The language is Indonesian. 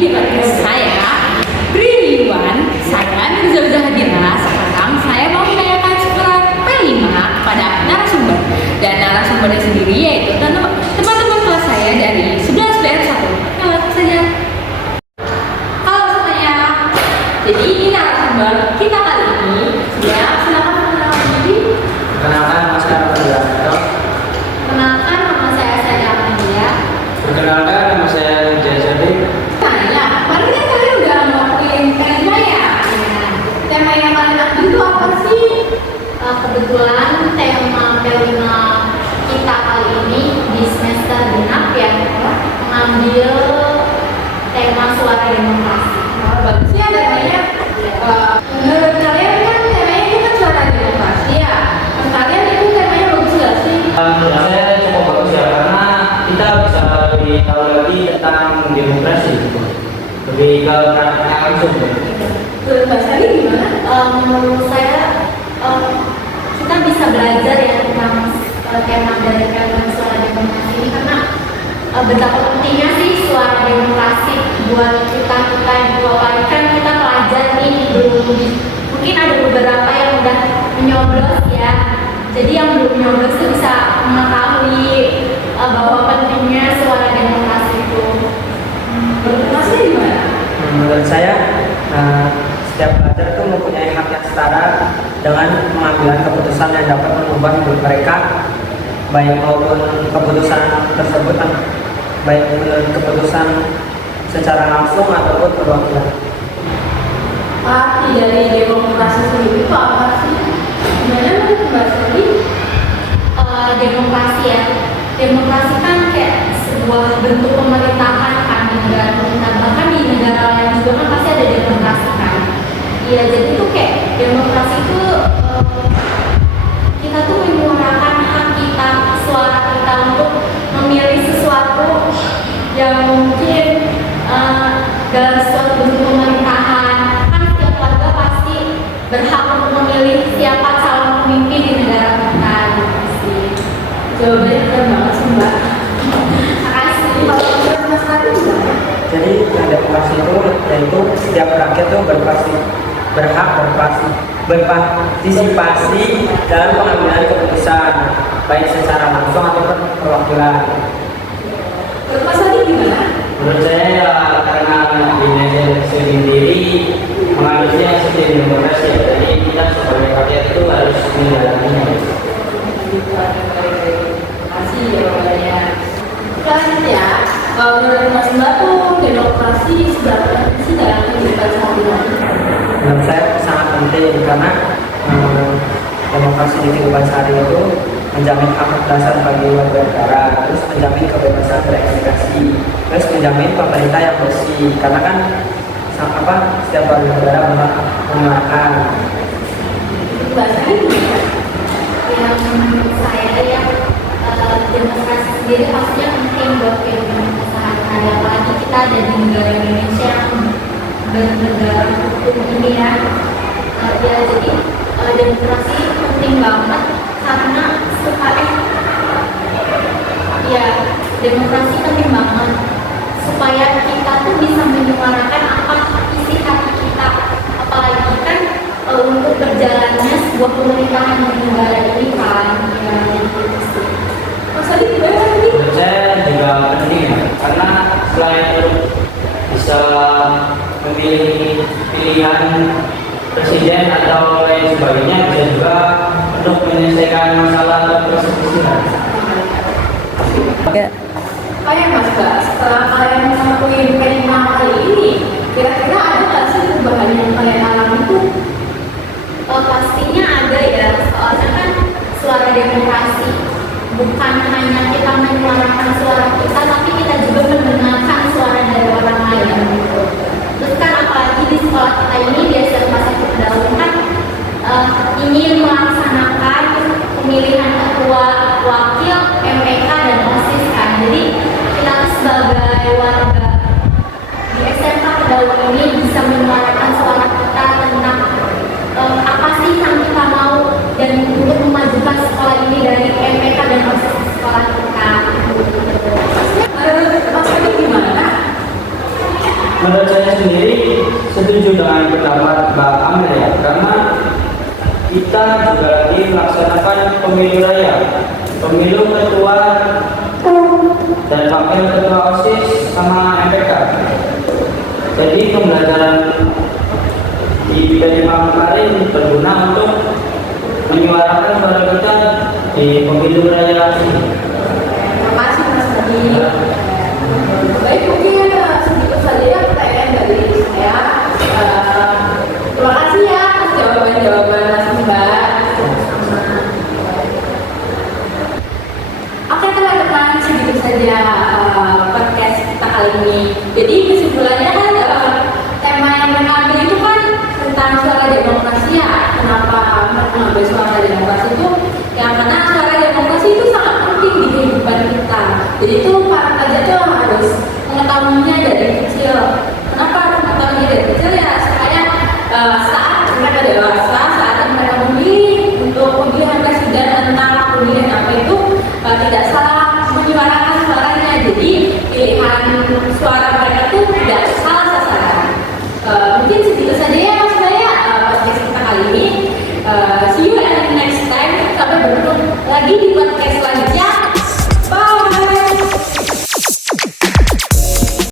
di podcast saya Briliwan, saya Mirza Zahadira. Sekarang saya mau menanyakan surat P5 kepada narasumber. Dan narasumbernya sendiri yaitu teman-teman kelas saya dari 11BR1. Nah, langsung saja. Halo semuanya. Jadi ini narasumber kita kali ini. Ya, silakan perkenalkan diri. Perkenalkan, nama saya Armando. Kenalkan, nama saya Amelia. Perkenalkan, nama saya Jazali. Nah, ya, kemarin kan kalian udah ngelakuin tema ya? Tema yang kalian ambil itu apa sih? Kebetulan tema P5 kita kali ini di semester genap ya mengambil tema suara demokrasi. Bagus ya temanya. Menurut kalian kan temanya itu kan suara demokrasi ya. Menurut kalian itu temanya bagus gak sih? Menurut saya cukup bagus ya, karena kita bisa lebih tahu lagi tentang demokrasi, lebih ke praktek langsung. Menurut Mbak Sari gimana? Menurut saya kita bisa belajar ya tentang tema dari P5 suara demokrasi ini karena betapa pentingnya sih suara demokrasi buat kita yang di luar. Kan kita pelajar nih mungkin ada beberapa yang udah menyoblos ya, jadi yang belum nyoblos tuh bisa mengetahui bahwa pentingnya suara demokrasi itu. Menurut Mas Sari gimana? Menurut saya, setiap pelajar itu mempunyai hak yang setara dengan pengambilan keputusan yang dapat mengubah hidup mereka, baik maupun keputusan tersebut, baik keputusan secara langsung ataupun perwakilan. Arti dari demokrasi sendiri itu apa sih? Gimana menurut Mbak Sari? Demokrasi ya, demokrasi kan kayak sebuah bentuk pemerintahan kan di negara kita, bahkan di negara lain juga kan pasti ada demokrasi kan. Iya, jadi itu kayak demokrasi itu kita tuh menyuarakan hak kita, suara kita untuk memilih sesuatu yang mungkin dalam suatu bentuk pemerintahan. Kan setiap warga pasti berhak untuk memilih siapa calon pemimpin di negara kita gitu sih. Jawabannya keren banget sih Mbak. Makasih. Kalau menurut Mas Sari gimana? Jadi demokrasi itu yaitu setiap rakyat itu berhak berpartisipasi dalam pengambilan keputusan, baik secara langsung ataupun perwakilan. Menurut Mas Sari gimana? Menurut saya ya, karena di Indonesia sendiri mengambilnya seperti demokrasi, jadi kita sebagai rakyat itu harus menjalannya. Masih jawabannya. Selanjutnya, kalau menurut Mas Mbak tuh demokrasi seberapa penting sih dalam kehidupan sehari-hari? Menurut saya sangat penting karena demokrasi di kehidupan sehari itu menjamin hak dasar bagi warga negara, terus menjamin kebebasan berekspresi, terus menjamin pemerintah yang bersih. Karena kan setiap warga negara berhak menyuarakan. Mbak Sari gimana? Yang menurut saya ya demokrasi sendiri pastinya penting buat kehidupan kita sehari-hari, apalagi kita ada di negara Indonesia yang bernegara hukum ini ya. Jadi demokrasi penting banget karena demokrasi penting banget supaya kita tuh bisa menyuarakan apa isi hati kita, apalagi kan untuk berjalannya sebuah pemerintahan di negara ini kan ya, gitu sih. Mas Sari gimana tadi? Menurut saya juga penting ya, karena selain itu bisa memilih pilihan presiden atau lain sebagainya, bisa juga untuk menyelesaikan masalah atau perselisihan. Kayak Mas Mbak, setelah kalian melakukan P5 kali ini, kira-kira ada nggak sih perubahan yang kalian alami itu? Pastinya ada ya, soalnya kan suara demokrasi bukan hanya kita menyuarakan suara kita, tapi kita juga mendengarkan suara dari orang lain gitu. Terus kan apalagi di sekolah kita ini di SMA Satu Kedaung kan ingin melaksanakan pemilihan ketua, wakil, MPK dan OSIS kan. Jadi kita sebagai warga di SMK Kedaung ini bisa menyuarakan suara kita tentang apa sih yang kita mau dan untuk memajukan sekolah ini dari MPK dan OSIS sekolah kita. Mas Sari gimana? Menurut setuju dengan pendapat Mbak Amelia karena kita juga lagi melaksanakan pemilu raya, pemilu ketua dan wakil ketua OSIS sama MPK. Jadi pembelajaran di bidang kemarin berguna untuk menyuarakan suara kita di pemilu raya ini. Terima kasih Mas Adi. Baik, mungkin sedikit saja ya pertanyaan dari saya. Terima kasih ya atas jawaban-jawaban Mas Mbak. Oke teman-teman, sedikit saja podcast kita kali ini. Jadi kesimpulannya kan tema yang mereka ambil itu kan tentang suara demokrasi ya. Kenapa mereka mengambil suara demokrasi itu? Ya karena suara demokrasi itu sangat penting di kehidupan kita. Jadi itu para pelajar tuh harus mengetahuinya dari kecil. Kenapa harus mengetahuinya dari kecil ya? Supaya saat mereka dewasa, saat mereka memilih untuk pemilihan presiden tentang pemilihan apa itu tidak salah menyuarakan suaranya. Jadi pilihan suara mereka itu tidak salah sasaran. Mungkin segitu saja ya Mas Baya podcast kita kali ini. See you and next time. Sampai bertemu lagi di podcast